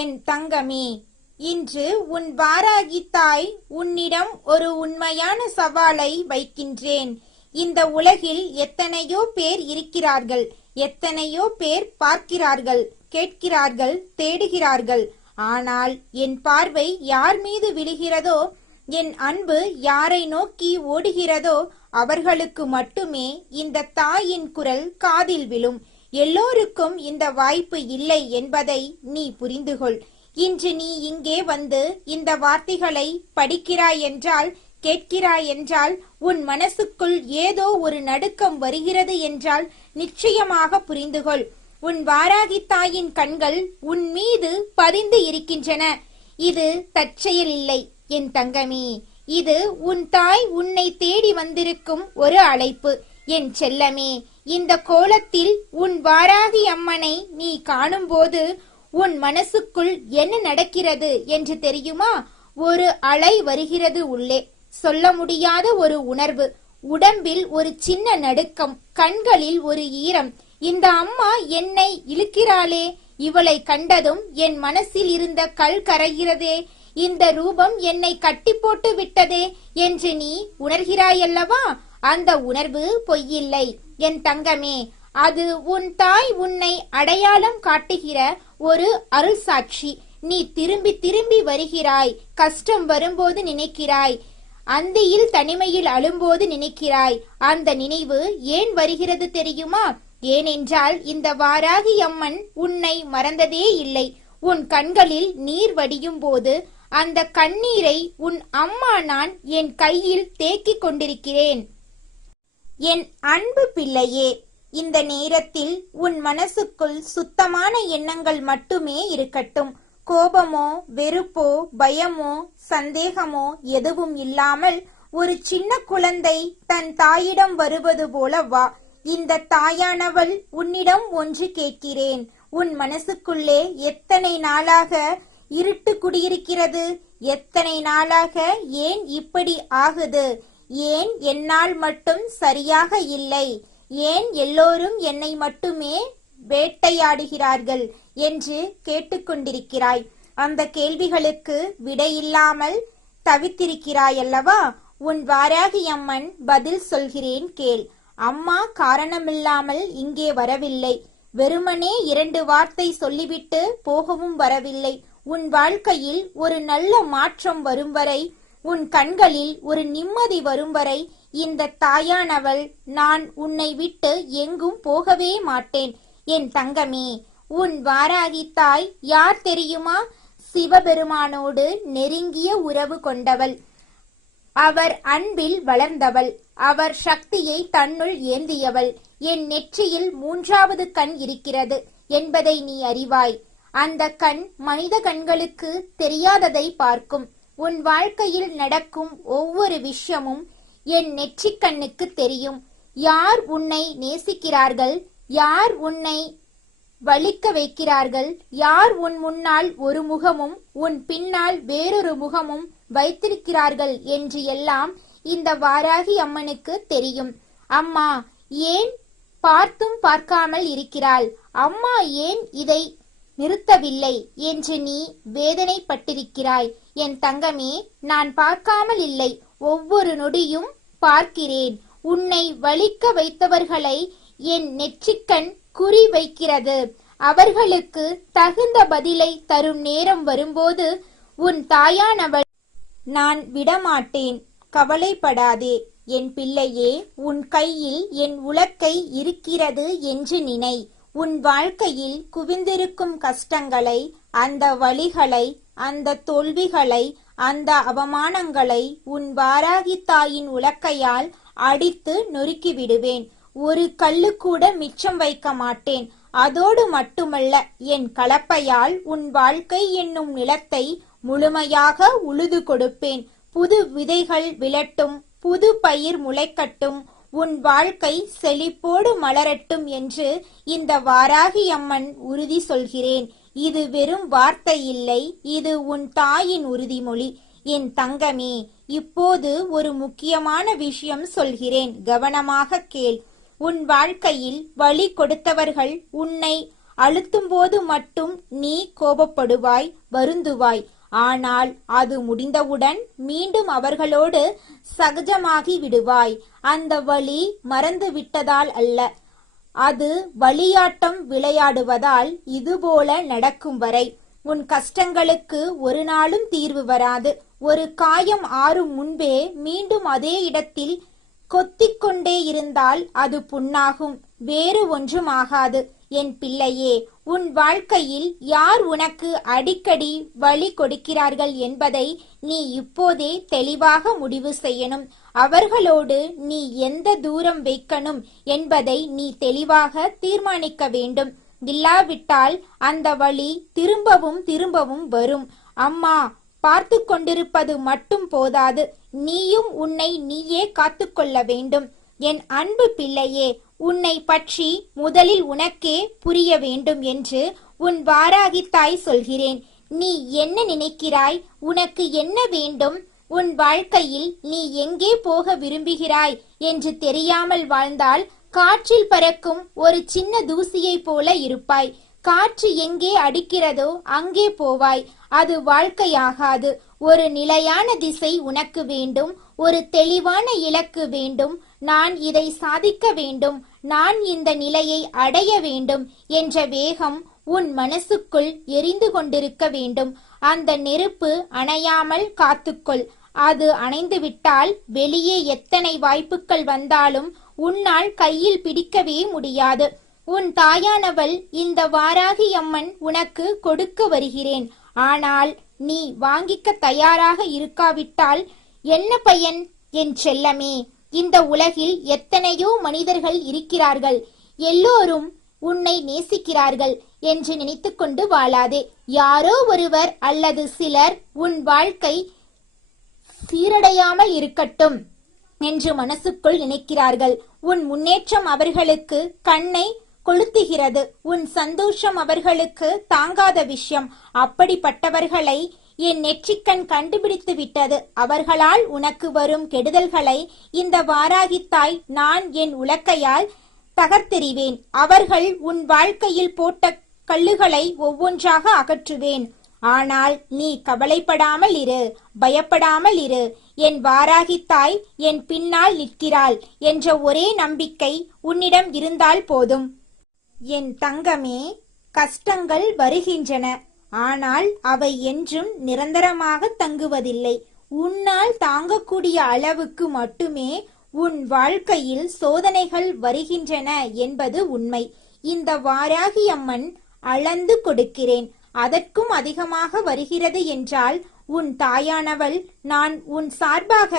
என் தங்கமே, இன்று உன் வாராகி தாய் உன்னிடம் ஒரு உண்மையான சவாலை வைக்கின்றேன். இந்த உலகில் எத்தனையோ பேர் இருக்கிறார்கள், எத்தனையோ பேர் பார்க்கிறார்கள், கேட்கிறார்கள், தேடுகிறார்கள். ஆனால் என் பார்வை யார் மீது விழுகிறதோ, என் அன்பு யாரை நோக்கி ஓடுகிறதோ அவர்களுக்கு மட்டுமே இந்த தாயின் குரல் காதில் விழும். எல்லோருக்கும் இந்த வாய்ப்பு இல்லை என்பதை நீ புரிந்துகொள். இன்று நீ இங்கே வந்து இந்த வார்த்தைகளை படிக்கிறாய் என்றால், கேட்கிறாய் என்றால், உன் மனசுக்குள் ஏதோ ஒரு நடுக்கம் வருகிறது என்றால் நிச்சயமாக புரிந்துகொள். உன் வாராகி தாயின் கண்கள் உன் மீது பதிந்து இருக்கின்றன. இது தற்செயல் இல்லை என் தங்கமே. இது உன் தாய் உன்னை தேடி வந்திருக்கும் ஒரு அழைப்பு. என் செல்லமே, இந்த கோலத்தில் உன் வாராகி அம்மனை நீ காணும்போது உன் மனசுக்குள் என்ன நடக்கிறது என்று தெரியுமா? ஒரு அலை வருகிறது உள்ளே, சொல்ல முடியாத ஒரு உணர்வு, உடம்பில் ஒரு சின்ன நடுக்கம், கண்களில் ஒரு ஈரம். இந்த அம்மா என்னை இழுக்கிறாளே, இவளை கண்டதும் என் மனசில் இருந்த கல் கரைகிறதே, இந்த ரூபம் என்னை கட்டி போட்டு விட்டதே என்று நீ உணர்கிறாயல்லவா? அந்த உணர்வு பொய்யில்லை என் தங்கமே. அது உன் தாய் உன்னை அடையாளம் காட்டுகிற ஒரு அருள் சாட்சி. நீ திரும்பி திரும்பி வருகிறாய், கஷ்டம் வரும்போது நினைக்கிறாய், அந்தியில் தனிமையில் அழும்போது நினைக்கிறாய். அந்த நினைவு ஏன் வருகிறது தெரியுமா? ஏனென்றால் இந்த வாராகி அம்மன் உன்னை மறந்ததே இல்லை. உன் கண்களில் நீர் வடியும் போது அந்த கண்ணீரை உன் அம்மா நான் என் கையில் தேக்கிக் கொண்டிருக்கிறேன். என் அன்பு பிள்ளையே, இந்த நேரத்தில் உன் மனசுக்குள் சுத்தமான எண்ணங்கள் மட்டுமே இருக்கட்டும். கோபமோ, வெறுப்போ, பயமோ, சந்தேகமோ எதுவும் இல்லாமல் ஒரு சின்ன குழந்தை தன் தாயிடம் வருவது போல வா. இந்த தாயானவள் உன்னிடம் ஒன்று கேட்கிறேன். உன் மனசுக்குள்ளே எத்தனை நாளாக இருட்டு குடியிருக்கிறது? எத்தனை நாளாக ஏன் இப்படி ஆகுது? ஏன் என்னால் மட்டும் சரியாக இல்லை? ஏன் எல்லோரும் என்னை மட்டுமே வேட்டையாடுகிறார்கள் என்று கேட்டுக்கொண்டிருக்கிறாய். அந்த கேள்விகளுக்கு விடையில்லாமல் தவித்திருக்கிறாய் அல்லவா? உன் வாராகி அம்மன் பதில் சொல்கிறேன் கேள். அம்மா காரணமில்லாமல் இங்கே வரவில்லை. வெறுமனே 2 வார்த்தை சொல்லிவிட்டு போகவும் வரவில்லை. உன் வாழ்க்கையில் ஒரு நல்ல மாற்றம் வரும் வரை, உன் கண்களில் ஒரு நிம்மதி வரும் வரை இந்த தாயானவள் நான் உன்னை விட்டு எங்கும் போகவே மாட்டேன். என் தங்கமே, உன் வாராகி தாய் யார் தெரியுமா? சிவபெருமானோடு நெருங்கிய உறவு கொண்டவள். அவர் அன்பில் வளர்ந்தவள். அவர் சக்தியை தன்னுள் ஏந்தியவள். என் நெற்றியில் 3வது கண் இருக்கிறது என்பதை நீ அறிவாய். அந்த கண் மனித கண்களுக்கு தெரியாததை பார்க்கும். உன் வாழ்க்கையில் நடக்கும் ஒவ்வொரு விஷயமும் என் நெற்றிக் கண்ணுக்கு தெரியும். யார் உன்னை நேசிக்கிறார்கள், யார் உன்னை வலிக்க வைக்கிறார்கள், யார் உன் முன்னால் ஒரு முகமும் உன் பின்னால் வேறொரு முகமும் வைத்திருக்கிறார்கள் என்று எல்லாம் இந்த வாராகி அம்மனுக்கு தெரியும். அம்மா ஏன் பார்த்தும் பார்க்காமல் இருக்கிறாள்? அம்மா ஏன் இதை நிறுத்தவில்லை என்று நீ வேதனைப்பட்டிருக்கிறாய். என் தங்கமே, நான் பார்க்காமல் இல்லை, ஒவ்வொரு நொடியும் பார்க்கிறேன். உன்னை வலிக்க வைத்தவர்களை என் நெற்றிக்கண் குறி வைக்கிறது. அவர்களுக்கு தகுந்த பதிலை தரும் நேரம் வரும்போது உன் தாயானவள் நான் விடமாட்டேன். கவலைப்படாதே என் பிள்ளையே. உன் கையில் என் உலக்கை இருக்கிறது என்று நினை. உன் வாழ்க்கையில் குவிந்திருக்கும் கஷ்டங்களை, அந்த வலிகளை, அந்த தோல்விகளை, அந்த அவமானங்களை உன் வாராகி தாயின் உலக்கையால் அடித்து நொறுக்கி விடுவேன். ஒரு கல்லு கூட மிச்சம் வைக்க மாட்டேன். அதோடு மட்டுமல்ல, என் கலப்பையால் உன் வாழ்க்கை என்னும் நிலத்தை முழுமையாக உழுது கொடுப்பேன். புது விதைகள் விழட்டும், புது பயிர் முளைக்கட்டும், உன் வாழ்க்கை செழிப்போடு மலரட்டும் என்று இந்த வாராகி அம்மன் உறுதி சொல்கிறேன். இது வெறும் வார்த்தை இல்லை, இது உன் தாயின் உறுதிமொழி. என் தங்கமே, இப்போது ஒரு முக்கியமான விஷயம் சொல்கிறேன், கவனமாக கேள். உன் வாழ்க்கையில் வழி கொடுத்தவர்கள், உன்னை அழுத்தும் போது மட்டும் நீ கோபப்படுவாய், வருந்துவாய். ஆனால் அது முடிந்தவுடன் மீண்டும் அவர்களோடு சகஜமாகி விடுவாய். அந்த வலி மறந்து விட்டதால் அல்ல, அது வலியாட்டம் விளையாடுவதால். இதுபோல நடக்கும் வரை உன் கஷ்டங்களுக்கு ஒரு நாளும் தீர்வு வராது. ஒரு காயம் ஆறும் முன்பே மீண்டும் அதே இடத்தில் கொத்திக் கொண்டே இருந்தால் அது புண்ணாகும், வேறு ஒன்றும் ஆகாது. என் பிள்ளையே, உன் வாழ்க்கையில் யார் உனக்கு அடிக்கடி வலி கொடுக்கிறார்கள் என்பதை நீ இப்போதே தெளிவாக முடிவு செய்யணும். அவர்களோடு நீ எந்த தூரம் வைக்கணும் என்பதை நீ தெளிவாக தீர்மானிக்க வேண்டும். இல்லாவிட்டால் அந்த வலி திரும்பவும் திரும்பவும் வரும். அம்மா பார்த்து கொண்டிருப்பது மட்டும் போதாது, நீயும் உன்னை நீயே காத்துக்கொள்ள வேண்டும். என் அன்பு பிள்ளையே, உன்னை பற்றி முதலில் உனக்கே புரிய வேண்டும் என்று உன் வாராகி தாய் சொல்கிறேன். நீ என்ன நினைக்கிறாய்? உனக்கு என்ன வேண்டும்? உன் வாழ்க்கையில் நீ எங்கே போக விரும்புகிறாய் என்று தெரியாமல் வாழ்ந்தால் காற்றில் பறக்கும் ஒரு சின்ன தூசியை போல இருப்பாய். காற்று எங்கே அடிக்கிறதோ அங்கே போவாய். அது வாழ்க்கையாகாது. ஒரு நிலையான திசை உனக்கு வேண்டும். ஒரு தெளிவான இலக்கு வேண்டும். நான் இதை சாதிக்க வேண்டும், நான் இந்த நிலையை அடைய வேண்டும் என்ற வேகம் உன் மனசுக்குள் எரிந்து கொண்டிருக்க வேண்டும். அந்த நெருப்பு அணையாமல் காத்துக்கொள். அது அணைந்துவிட்டால் வெளியே எத்தனை வாய்ப்புகள் வந்தாலும் உன்னால் கையில் பிடிக்கவே முடியாது. உன் தாயானவள் இந்த வாராகி அம்மன் உனக்கு கொடுக்க வருகிறேன். ஆனால் நீ வாங்கிக்க தயாராக இருக்காவிட்டால் என்ன பயன்? என் செல்லமே, இந்த உலகில் எத்தனையோ மனிதர்கள் இருக்கிறார்கள். எல்லோரும் உன்னை நேசிக்கிறார்கள் என்று நினைத்துக்கொண்டு வாழாதே. யாரோ ஒருவர் அல்லது சிலர் உன் வாழ்க்கை சீரடையாமல் இருக்கட்டும் என்று மனசுக்குள் நினைக்கிறார்கள். உன் முன்னேற்றம் அவர்களுக்கு கண்ணை கொளுத்துகிறது. உன் சந்தோஷம் அவர்களுக்கு தாங்காத விஷயம். அப்படிப்பட்டவர்களை என் நெற்றிக்கண் கண்டுபிடித்து விட்டது. அவர்களால் உனக்கு வரும் கெடுதல்களை இந்த வாராகித்தாய் நான் என் உலக்கையால் தகர்த்தெறிவேன். அவர்கள் உன் வாழ்க்கையில் போட்ட கல்லுகளை ஒவ்வொன்றாக அகற்றுவேன். ஆனால் நீ கவலைப்படாமல் இரு, பயப்படாமல் இரு. என் வாராகித்தாய் என் பின்னால் நிற்கிறாள் என்ற ஒரே நம்பிக்கை உன்னிடம் இருந்தால் போதும். என் தங்கமே, கஷ்டங்கள் வருகின்றன. ஆனால் அவை என்றும் நிரந்தரமாக தங்குவதில்லை. உன்னால் தாங்கக்கூடிய அளவுக்கு மட்டுமே உன் வாழ்க்கையில் சோதனைகள் வருகின்றன என்பது உண்மை. இந்த வாராகி அம்மன் அளந்து கொடுக்கிறேன். அதற்கும் அதிகமாக வருகிறது என்றால் உன் தாயானவள் நான் உன் சார்பாக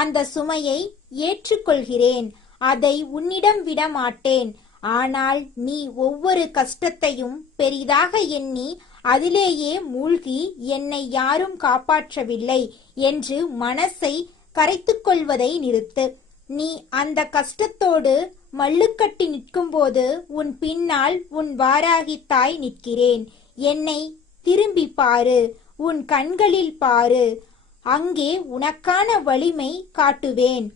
அந்த சுமையை ஏற்றுக்கொள்கிறேன். அதை உன்னிடம் விட மாட்டேன். ஆனால் நீ ஒவ்வொரு கஷ்டத்தையும் பெரிதாக எண்ணி அதிலேயே மூழ்கி என்னை யாரும் காப்பாற்றவில்லை என்று மனசை கரைத்துக் கொள்வதை நிறுத்து. நீ அந்த கஷ்டத்தோடு மல்லுக்கட்டி நிற்கும்போது உன் பின்னால் உன் வாராகித்தாய் நிற்கிறேன். என்னை திரும்பி பாரு, உன் கண்களில் பாரு. அங்கே உனக்கான வலிமை காட்டுவேன்.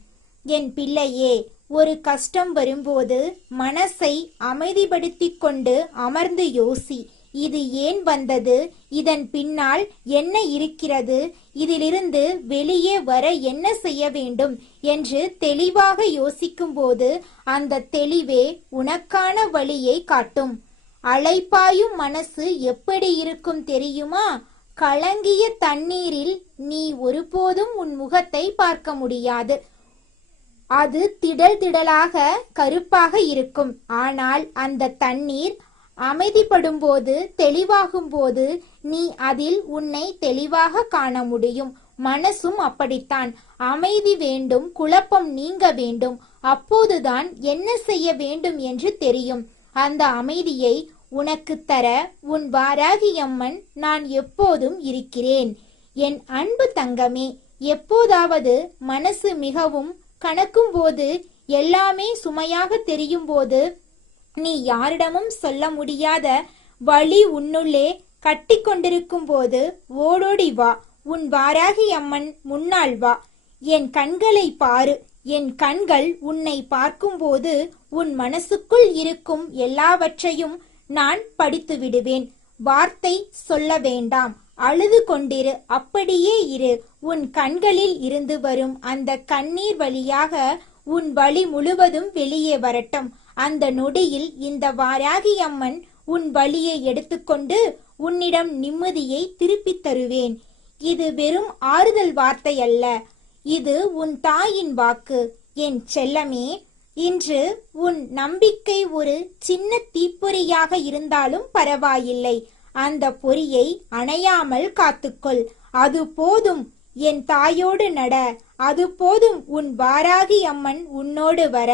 என் பிள்ளையே, ஒரு கஷ்டம் வரும்போது மனசை அமைதிப்படுத்திக் கொண்டு அமர்ந்து யோசி. இது ஏன் வந்தது? இதன் பின்னால் என்ன இருக்கிறது? இதிலிருந்து வெளியே வர என்ன செய்ய வேண்டும் என்று தெளிவாக யோசிக்கும்போது அந்த தெளிவே உனக்கான வழியை காட்டும். அலைப்பாயும் மனசு எப்படி இருக்கும் தெரியுமா? கலங்கிய தண்ணீரில் நீ ஒருபோதும் உன் முகத்தை பார்க்க முடியாது. அது திடல் திடலாக கருப்பாக இருக்கும். ஆனால் அந்த தண்ணீர் அமைதிப்படும் போது, தெளிவாகும் போது நீ அதில் உன்னை தெளிவாக காண முடியும். மனசும் அப்படித்தான். அமைதி வேண்டும், குழப்பம் நீங்க வேண்டும். அப்போதுதான் என்ன செய்ய வேண்டும் என்று தெரியும். அந்த அமைதியை உனக்கு தர உன் வாராகி அம்மன் நான் எப்போதும் இருக்கிறேன். என் அன்பு தங்கமே, எப்போதாவது மனசு மிகவும் கணக்கும் போது, எல்லாமே சுமையாக தெரியும் போது, நீ யாரிடமும் சொல்ல முடியாத வலி உன்னுள்ளே கட்டி கொண்டிருக்கும் போது ஓடோடி வா. உன் வாராகி அம்மன் முன்னால் வா. என் கண்களை பாரு. என் கண்கள் உன்னை பார்க்கும்போது உன் மனசுக்குள் இருக்கும் எல்லாவற்றையும் நான் படித்து விடுவேன். வார்த்தை சொல்ல வேண்டாம், அழுது கொண்டிரு, அப்படியே இரு. உன் கண்களில் இருந்து வரும் அந்த கண்ணீர் வழியாக உன் வலி முழுவதும் வெளியே வரட்டும். அந்த நொடியில் இந்த வாராகி அம்மன் உன் வலியை எடுத்துக்கொண்டு உன்னிடம் நிம்மதியை திருப்பித் தருவேன். இது வெறும் ஆறுதல் வார்த்தை அல்ல, இது உன் தாயின் வாக்கு. என் செல்லமே, இன்று உன் நம்பிக்கை ஒரு சின்ன தீப்பொறியாக இருந்தாலும் பரவாயில்லை. அந்த பொறியை அணையாமல் காத்துக்கொள். அது போதும். என் தாயோடு நட, அது போதும். உன் வாராகி அம்மன் உன்னோடு வர.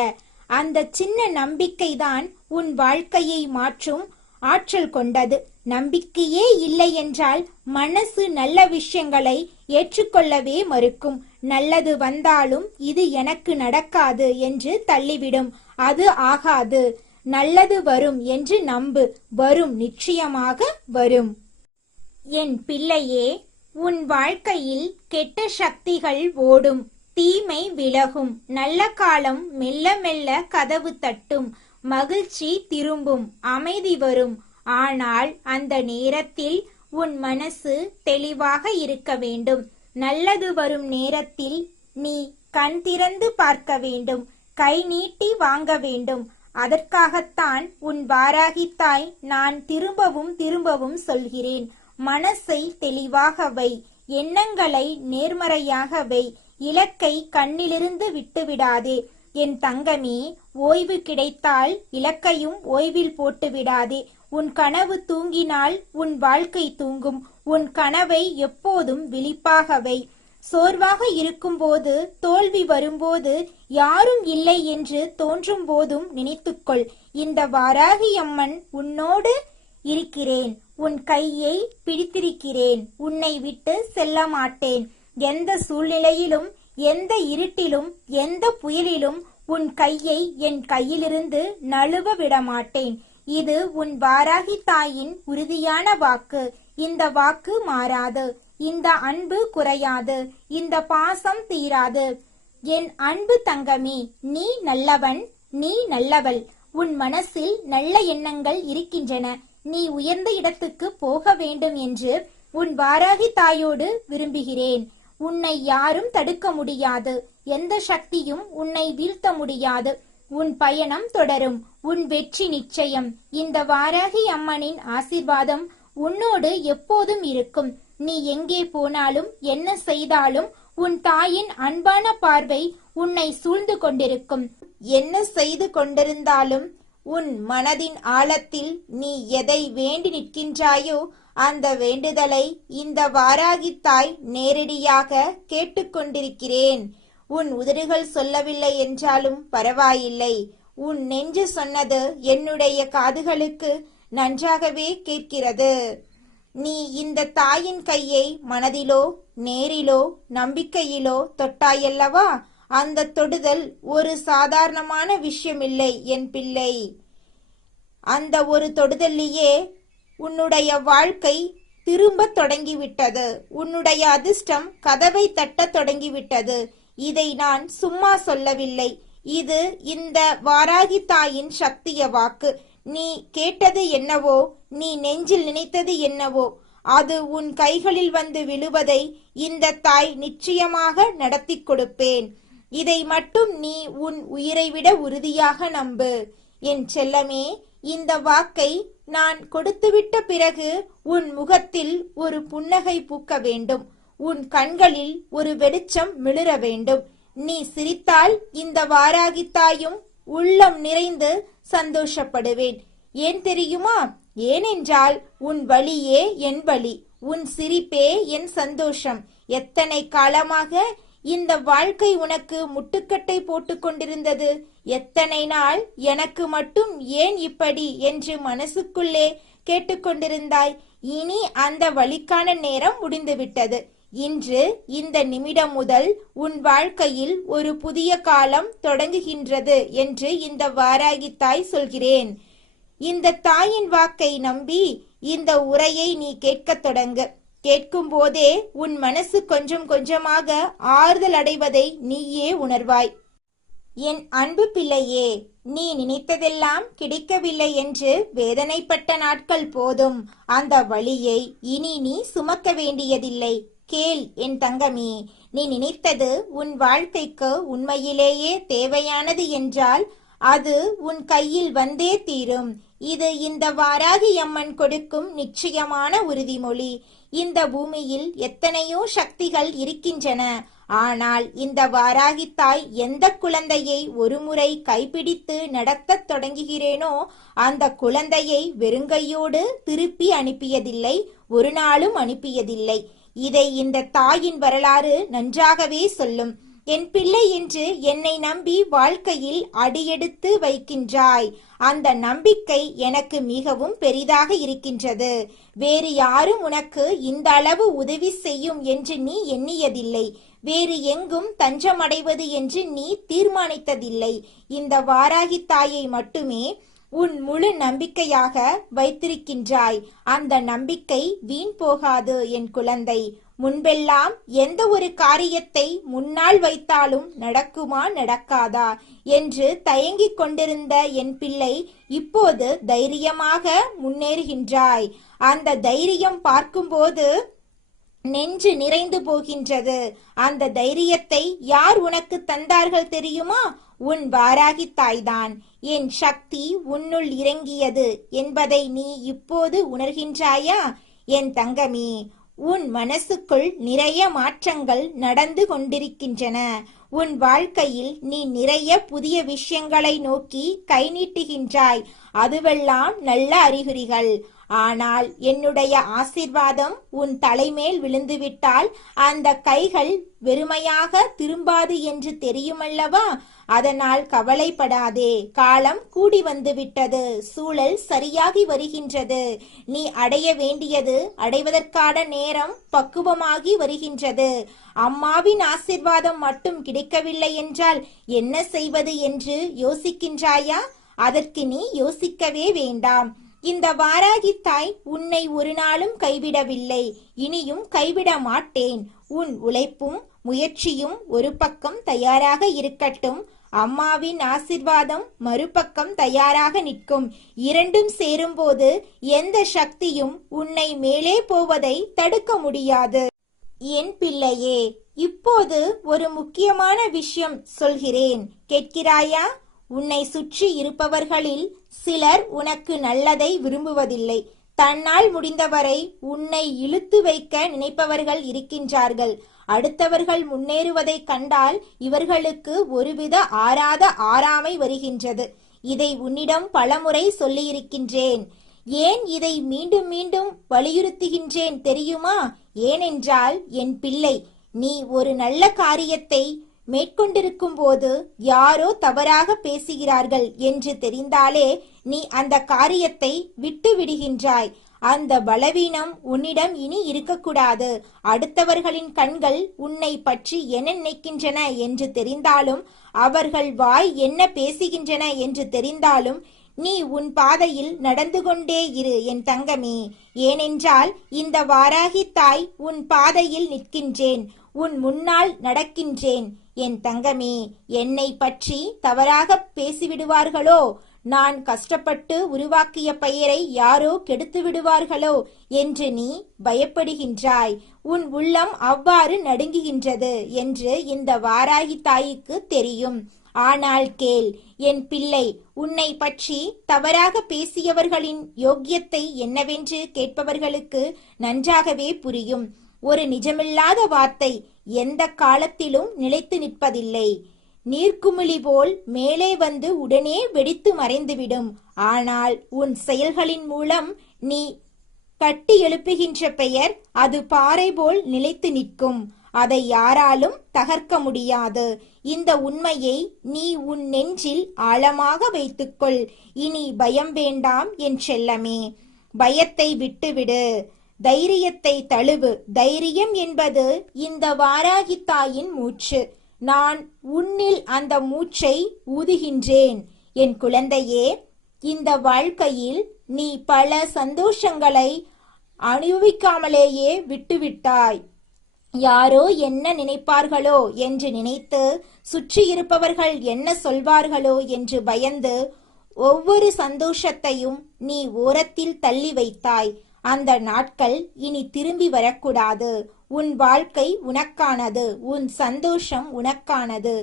அந்த சின்ன நம்பிக்கைதான் உன் வாழ்க்கையை மாற்றும் ஆற்றல் கொண்டது. நம்பிக்கையே இல்லை என்றால் மனசு நல்ல விஷயங்களை ஏற்றுக்கொள்ளவே மறுக்கும். நல்லது வந்தாலும் இது எனக்கு நடக்காது என்று தள்ளிவிடும். அது ஆகாது. நல்லது வரும் என்று நம்பு. வரும், நிச்சயமாக வரும். என் பிள்ளையே, உன் வாழ்க்கையில் கெட்ட சக்திகள் ஓடும், தீமை விலகும், நல்ல காலம் மெல்ல மெல்ல கதவு தட்டும், மகிழ்ச்சி திரும்பும், அமைதி வரும். ஆனால் அந்த நேரத்தில் உன் மனசு தெளிவாக இருக்க வேண்டும். நல்லது வரும் நேரத்தில் நீ கண் திறந்து பார்க்க வேண்டும், கை நீட்டி வாங்க வேண்டும். அதற்காகத்தான் உன் வாராகி தாய் நான் திரும்பவும் திரும்பவும் சொல்கிறேன். மனசை தெளிவாக வை, எண்ணங்களை நேர்மறையாக வை, இலக்கை கண்ணிலிருந்து விட்டுவிடாதே. என் தங்கமே, ஓய்வு கிடைத்தால் இலக்கையும் ஓய்வில் போட்டு விடாதே. உன் கனவு தூங்கினால் உன் வாழ்க்கை தூங்கும். உன் கனவை எப்போதும் விழிப்பாக வை. சோர்வாக இருக்கும்போது, தோல்வி வரும்போது, யாரும் இல்லை என்று தோன்றும் போதும் நினைத்துக்கொள், இந்த வாராகி அம்மன் உன்னோடு இருக்கிறேன். உன் கையை பிடித்திருக்கிறேன். உன்னை விட்டு செல்ல மாட்டேன். எந்த சூழ்நிலையிலும், எந்த இருட்டிலும், எந்த புயலிலும் உன் கையை என் கையிலிருந்து நழுவ விட மாட்டேன். இது உன் வாராகி தாயின் உறுதியான வாக்கு. இந்த வாக்கு மாறாது. இந்த அன்பு குறையாது. இந்த பாசம் தீராது. என் அன்பு தங்கமே, நீ நல்லவன், நீ நல்லவள். உன் மனசில் நல்ல எண்ணங்கள் இருக்கின்றன. நீ உயர்ந்த இடத்துக்கு போக வேண்டும் என்று உன் வாராகி தாயோடு விரும்புகிறேன். உன்னை யாரும் தடுக்க முடியாது. எந்த சக்தியும் உன்னை வீழ்த்த முடியாது. உன் பயணம் தொடரும். உன் வெற்றி நிச்சயம். இந்த வாராகி அம்மனின் ஆசீர்வாதம் உன்னோடு எப்போதும் இருக்கும். நீ எங்கே போனாலும், என்ன செய்தாலும், உன் தாயின் அன்பான பார்வை உன்னை சூழ்ந்து கொண்டிருக்கும். என்ன செய்து கொண்டிருந்தாலும் உன் மனதின் ஆழத்தில் நீ எதை வேண்டி நிற்கின்றாயோ அந்த வேண்டுதலை இந்த வாராகி தாய் நேரடியாக கேட்டுக்கொண்டிருக்கிறேன். உன் உதடுகள் சொல்லவில்லை என்றாலும் பரவாயில்லை. உன் நெஞ்சு சொன்னது என்னுடைய காதுகளுக்கு நன்றாகவே கேட்கிறது. நீ இந்த தாயின் கையை மனதிலோ, நேரிலோ, நம்பிக்கையிலோ தொட்டாயல்லவா? அந்த தொடுதல் ஒரு சாதாரணமான விஷயமில்லை என் பிள்ளை. அந்த ஒரு தொடுதல்லையே உன்னுடைய வாழ்க்கை திரும்ப தொடங்கிவிட்டது. உன்னுடைய அதிர்ஷ்டம் கதவை தட்ட தொடங்கிவிட்டது. இதை நான் சும்மா சொல்லவில்லை. இது இந்த வாராகி தாயின் சக்திய வாக்கு. நீ கேட்டது என்னவோ, நீ நெஞ்சில் நினைத்தது என்னவோ, அது உன் கைகளில் வந்து விழுவதை இந்த தாய் நிச்சயமாக நடத்தி கொடுப்பேன். இதை மட்டும் நீ உன் உயிரை விட உறுதியாக நம்பு. என் செல்லமே, இந்த வாக்கை நான் கொடுத்துவிட்ட பிறகு உன் முகத்தில் ஒரு புன்னகை பூக்க வேண்டும். உன் கண்களில் ஒரு வெளிச்சம் மிளிர வேண்டும். நீ சிரித்தால் இந்த வாராகி தாயும் உள்ளம் நிறைந்து சந்தோஷப்படுவேன். ஏன் தெரியுமா? ஏனென்றால் உன் வலியே என் வலி, உன் சிரிப்பே என் சந்தோஷம். எத்தனை காலமாக இந்த வாழ்க்கை உனக்கு முட்டுக்கட்டை போட்டு கொண்டிருந்தது. எத்தனை நாள் எனக்கு மட்டும் ஏன் இப்படி என்று மனசுக்குள்ளே கேட்டுக்கொண்டிருந்தாய். இனி அந்த வலிக்கான நேரம் முடிந்துவிட்டது. இன்று இந்த நிமிடம் முதல் உன் வாழ்க்கையில் ஒரு புதிய காலம் தொடங்குகின்றது என்று இந்த வாராகி தாய் சொல்கிறேன். இந்த தாயின் வாக்கை நம்பி இந்த உரையை நீ கேட்கத் தொடங்கு. கேட்கும் போதே உன் மனசு கொஞ்சம் கொஞ்சமாக ஆறுதல் அடைவதை நீயே உணர்வாய். என் அன்பு பிள்ளையே, நீ நினைத்ததெல்லாம் கிடைக்கவில்லை என்று வேதனைப்பட்ட நாட்கள் போதும். அந்த வலியை இனி நீ சுமக்க வேண்டியதில்லை. கேள் என் தங்கமே, நீ நினைத்தது உன் வாழ்க்கைக்கு உண்மையிலேயே தேவையானது என்றால் அது உன் கையில் வந்தே தீரும். இது இந்த வாராகி அம்மன் கொடுக்கும் நிச்சயமான உறுதிமொழி. இந்த பூமியில் எத்தனையோ சக்திகள் இருக்கின்றன. ஆனால் இந்த வாராகி தாய் எந்த குழந்தையை ஒருமுறை கைப்பிடித்து நடத்தத் தொடங்குகிறேனோ அந்த குழந்தையை வெறுங்கையோடு திருப்பி அனுப்பியதில்லை, ஒரு நாளும் அனுப்பியதில்லை. இதை இந்த தாயின் வரலாறு நன்றாகவே சொல்லும். என் பிள்ளை என்று என்னை நம்பி வாழ்க்கையில் அடியெடுத்து வைக்கின்றாய். அந்த நம்பிக்கை எனக்கு மிகவும் பெரிதாக இருக்கின்றது. வேறு யாரும் உனக்கு இந்த அளவு உதவி செய்யும் என்று நீ எண்ணியதில்லை. வேறு எங்கும் தஞ்சமடைவது என்று நீ தீர்மானித்ததில்லை. இந்த வாராகி தாயை மட்டுமே உன் முழு நம்பிக்கையாக வைத்திருக்கின்றாய். அந்த நம்பிக்கை வீண் போகாது என் குழந்தை. முன்பெல்லாம் எந்த ஒரு காரியத்தை முன்னால் வைத்தாலும் நடக்குமா நடக்காதா என்று தயங்கிக் கொண்டிருந்த என் பிள்ளை இப்போது தைரியமாக முன்னேறுகின்றாய். அந்த தைரியம் பார்க்கும்போது நெஞ்சு நிறைந்து போகின்றது. அந்த தைரியத்தை யார் உனக்கு தந்தார்கள் தெரியுமா? உன் வாராகி தாய்தான். என் சக்தி உன்னுள் இறங்கியது என்பதை நீ இப்போது உணர்கின்றாயா என் தங்கமே? உன் மனசுக்குள் நிறைய மாற்றங்கள் நடந்து கொண்டிருக்கின்றன. உன் வாழ்க்கையில் நீ நிறைய புதிய விஷயங்களை நோக்கி கை நீட்டுகின்றாய். அதுவெல்லாம் நல்ல அறிகுறிகள். ஆனால் என்னுடைய ஆசீர்வாதம் உன் தலைமேல் விழுந்துவிட்டால் அந்த கைகள் வெறுமையாக திரும்பாது என்று தெரியுமல்லவா? அதனால் கவலைப்படாதே. காலம் கூடி வந்துவிட்டது. சூழல் சரியாகி வருகின்றது. நீ அடைய வேண்டியது அடைவதற்கான நேரம் பக்குவமாகி வருகின்றது. அம்மாவின் ஆசீர்வாதம் மட்டும் கிடைக்கவில்லை என்றால் என்ன செய்வது என்று யோசிக்கின்றாயா? அதற்கு நீ யோசிக்கவே வேண்டாம். இந்த வாராகி தாய் உன்னை ஒரு நாளும் கைவிடவில்லை, இனியும் கைவிட மாட்டேன். உன் உழைப்பும் முயற்சியும் ஒரு பக்கம் தயாராக இருக்கட்டும். அம்மாவின் ஆசிர்வாதம் மறுபக்கம் தயாராக நிற்கும். இரண்டும் சேரும்போது எந்த சக்தியும் உன்னை மேலே போவதை தடுக்க முடியாது. என் பிள்ளையே, இப்போது ஒரு முக்கியமான விஷயம் சொல்கிறேன், கேட்கிறாயா? உன்னை சுற்றி இருப்பவர்களில் சிலர் உனக்கு நல்லதை விரும்புவதில்லை. தன்னால் முடிந்தவரை உன்னை இழுத்து வைக்க நினைப்பவர்கள் இருக்கின்றார்கள். அடுத்தவர்கள் முன்னேறுவதை கண்டால் இவர்களுக்கு ஒருவித ஆறாத ஆறாமை வருகின்றது. இதை உன்னிடம் பலமுறை சொல்லியிருக்கின்றேன். ஏன் இதை மீண்டும் மீண்டும் வலியுறுத்துகின்றேன் தெரியுமா? ஏனென்றால் என் பிள்ளை, நீ ஒரு நல்ல காரியத்தை மேற்கொண்டிருக்கும் போது யாரோ தவறாக பேசுகிறார்கள் என்று தெரிந்தாலே நீ அந்த காரியத்தை விட்டு விடுகின்றாய். அந்த பலவீனம் உன்னிடம் இனி இருக்கக்கூடாது. அடுத்தவர்களின் கண்கள் உன்னை பற்றி என்ன நினைக்கின்றன என்று தெரிந்தாலும், அவர்கள் வாய் என்ன பேசுகின்றன என்று தெரிந்தாலும் நீ உன் பாதையில் நடந்து கொண்டே இரு என் தங்கமே. ஏனென்றால் இந்த வாராகி தாய் உன் பாதையில் நிற்கின்றேன், உன் முன்னால் நடக்கின்றேன். என் தங்கமே, என்னை பற்றி தவறாக பேசிவிடுவார்களோ, நான் கஷ்டப்பட்டு உருவாக்கிய பெயரை யாரோ கெடுத்து விடுவார்களோ என்று நீ பயப்படுகின்றாய். உன் உள்ளம் அவ்வாறு நடுங்குகின்றது என்று இந்த வாராகி தாய்க்கு தெரியும். ஆனால் கேள் என் பிள்ளை, உன்னை பற்றி தவறாக பேசியவர்களின் யோக்கியத்தை என்னவென்று கேட்பவர்களுக்கு நன்றாகவே புரியும். ஒரு நிஜமில்லாத வார்த்தை எந்த காலத்திலும் நிலைத்து நிற்பதில்லை. நீர்க்குமிழி போல் மேலே வந்து உடனே வெடித்து மறைந்துவிடும். ஆனால் உன் செயல்களின் மூலம் நீ கட்டி எழுப்புகின்ற பெயர் அது பாறை போல் நிலைத்து நிற்கும். அதை யாராலும் தகர்க்க முடியாது. இந்த உண்மையை நீ உன் நெஞ்சில் ஆழமாக வைத்துக்கொள். இனி பயம் வேண்டாம் என் செல்லமே. பயத்தை விட்டுவிடு, தைரியத்தை தழுவு. தைரியம் என்பது இந்த வாராகி தாயின் மூச்சு. நான் உன்னில் அந்த மூச்சை ஊதுகின்றேன். என் குழந்தையே, இந்த வாழ்க்கையில் நீ பல சந்தோஷங்களை அனுபவிக்காமலேயே விட்டுவிட்டாய். யாரோ என்ன நினைப்பார்களோ என்று நினைத்து, சுற்றியிருப்பவர்கள் என்ன சொல்வார்களோ என்று பயந்து ஒவ்வொரு சந்தோஷத்தையும் நீ ஓரத்தில் தள்ளி வைத்தாய். அந்த நாட்கள் இனி திரும்பி வரக்கூடாது. உன் வாழ்க்கை உனக்கானது, உன் சந்தோஷம் உனக்கானது.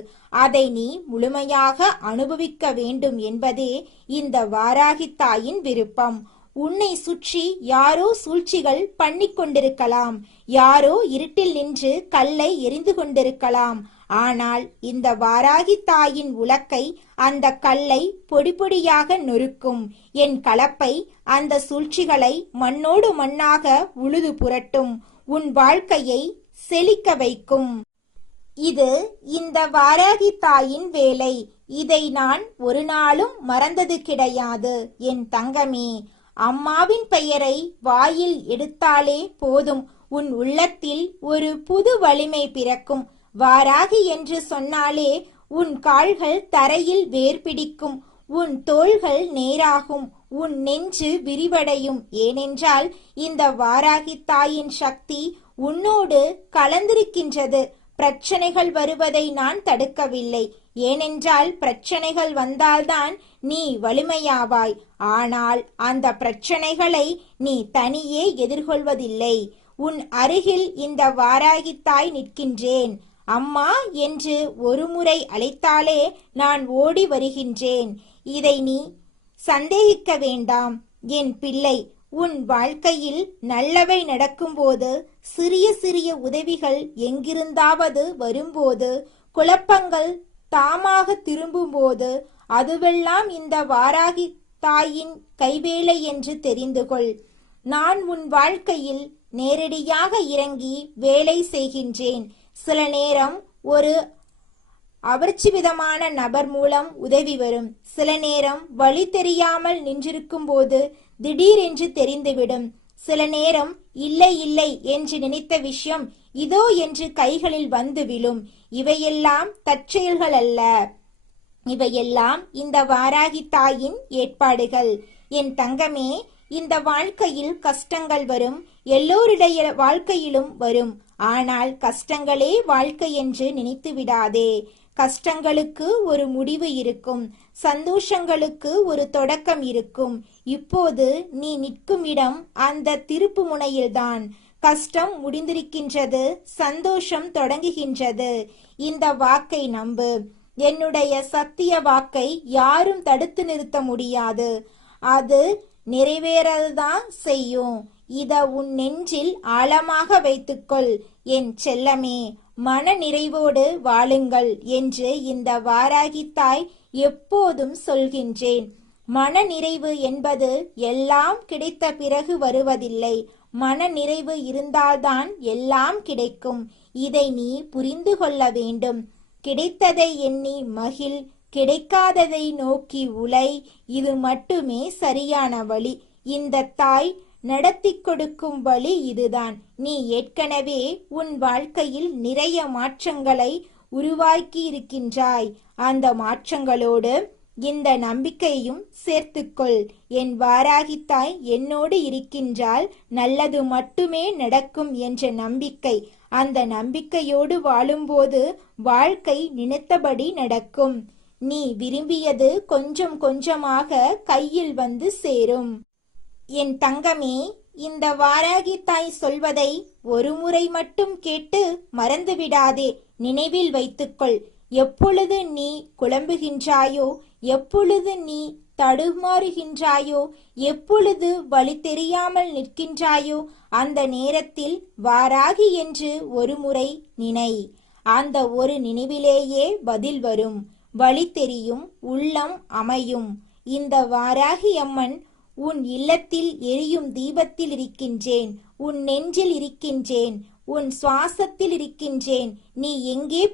அதை நீ முழுமையாக அனுபவிக்க வேண்டும் என்பதே இந்த வாராகி தாயின் விருப்பம். உன்னை சுற்றி யாரோ சூழ்ச்சிகள் பண்ணிக் கொண்டிருக்கலாம், யாரோ இருட்டில் நின்று கல்லை எரிந்து கொண்டிருக்கலாம். ஆனால் இந்த வாராகி தாயின் உலக்கை அந்த கல்லை பொடி பொடியாக நொறுக்கும். என் கலப்பை அந்த சூழ்ச்சிகளை மண்ணோடு மண்ணாக உழுது புரட்டும். உன் வாழ்க்கையை செழிக்க வைக்கும். இது இந்த வாராகி தாயின் வேலை. இதை நான் ஒரு நாளும் மறந்தது கிடையாது. என் தங்கமே, அம்மாவின் பெயரை வாயில் எடுத்தாலே போதும், உன் உள்ளத்தில் ஒரு புது வலிமை பிறக்கும். வாராகி என்று சொன்னாலே உன் கால்கள் தரையில் வேர் பிடிக்கும், உன் தோள்கள் நேராகும், உன் நெஞ்சு விரிவடையும். ஏனென்றால் இந்த வாராகி தாயின் சக்தி உன்னோடு கலந்திருக்கின்றது. பிரச்சனைகள் வருவதை நான் தடுக்கவில்லை. ஏனென்றால் பிரச்சனைகள் வந்தால்தான் நீ வலிமையாவாய். ஆனால் அந்த பிரச்சனைகளை நீ தனியே எதிர்கொள்வதில்லை. உன் அருகில் இந்த வாராகி தாய் நிற்கின்றேன். அம்மா என்று ஒருமுறை அழைத்தாலே நான் ஓடி வருகின்றேன். இதை நீ சந்தேகிக்க வேண்டாம் என் பிள்ளை. உன் வாழ்க்கையில் நல்லவை நடக்கும்போது, சிறிய சிறிய உதவிகள் எங்கிருந்தாவது வரும்போது, குழப்பங்கள் தாமாக திரும்பும்போது, அதுவெல்லாம் இந்த வாராகி தாயின் கைவேலை என்று தெரிந்து கொள். நான் உன் வாழ்க்கையில் நேரடியாக இறங்கி வேலை செய்கின்றேன். சில நேரம் ஒரு அபரிச்சிதமான நபர் மூலம் உதவி வரும். சில நேரம் வழி தெரியாமல் நின்றிருக்கும் போது திடீரென்று தெரிந்துவிடும். சில நேரம் இல்லை இல்லை என்று நினைத்த விஷயம் இதோ என்று கைகளில் வந்து விழும். இவையெல்லாம் தற்செயல்கள் அல்ல. இவையெல்லாம் இந்த வாராகி தாயின் ஏற்பாடுகள். என் தங்கமே, இந்த வாழ்க்கையில் கஷ்டங்கள் வரும். எல்லோருடைய வாழ்க்கையிலும் வரும். ஆனால் கஷ்டங்களே வாழ்க்கை என்று நினைத்து விடாதே. கஷ்டங்களுக்கு ஒரு முடிவு இருக்கும், சந்தோஷங்களுக்கு ஒரு தொடக்கம் இருக்கும். இப்போது நீ நிற்கும் இடம் அந்த திருப்பு முனையில்தான். கஷ்டம் முடிந்திருக்கின்றது, சந்தோஷம் தொடங்குகின்றது. இந்த வாக்கை நம்பு. என்னுடைய சத்திய வாக்கை யாரும் தடுத்து நிறுத்த முடியாது. அது நிறைவேறதான் செய்யும். இத உன் நெஞ்சில் ஆழமாக வைத்துக்கொள் என் செல்லமே. மன நிறைவோடு வாழுங்கள் என்று இந்த வாராகி தாய் எப்போதும் சொல்கின்றேன். மன நிறைவு என்பது எல்லாம் கிடைத்த பிறகு வருவதில்லை. மன நிறைவு இருந்தால்தான் எல்லாம் கிடைக்கும். இதை நீ புரிந்து கொள்ள வேண்டும். கிடைத்ததை எண்ணி மகிழ், கிடைக்காததை நோக்கி உழை. இது மட்டுமே சரியான வழி. இந்த தாய் நடத்தி கொடுக்கும் வழி இதுதான். நீ ஏற்கனவே உன் வாழ்க்கையில் நிறைய மாற்றங்களை உருவாக்கி இருக்கின்றாய். அந்த மாற்றங்களோடு இந்த நம்பிக்கையும் சேர்த்துக்கொள். என் வாராகி தாய் என்னோடு இருக்கின்றால் நல்லது மட்டுமே நடக்கும் என்ற நம்பிக்கை. அந்த நம்பிக்கையோடு வாழும்போது வாழ்க்கை நினைத்தபடி நடக்கும். நீ விரும்பியது கொஞ்சம் கொஞ்சமாக கையில் வந்து சேரும். என் தங்கமே, இந்த வாராகி தாய் சொல்வதை ஒரு முறை மட்டும் கேட்டு மறந்துவிடாதே. நினைவில் வைத்துக்கொள். எப்பொழுது நீ குழம்புகின்றாயோ, எப்பொழுது நீ தடுமாறுகின்றாயோ, எப்பொழுது வழி தெரியாமல் நிற்கின்றாயோ, அந்த நேரத்தில் வாராகி என்று ஒரு முறை நினை. அந்த ஒரு நினைவிலேயே பதில் வரும், வழி தெரியும், உள்ளம் அமையும். இந்த வாராகி அம்மன் உன் இல்லத்தில் எரியும் தீபத்தில் இருக்கின்றேன், உன் நெஞ்சில் இருக்கின்றேன், உன் சுவாசத்தில் இருக்கின்றேன். நீ எங்கே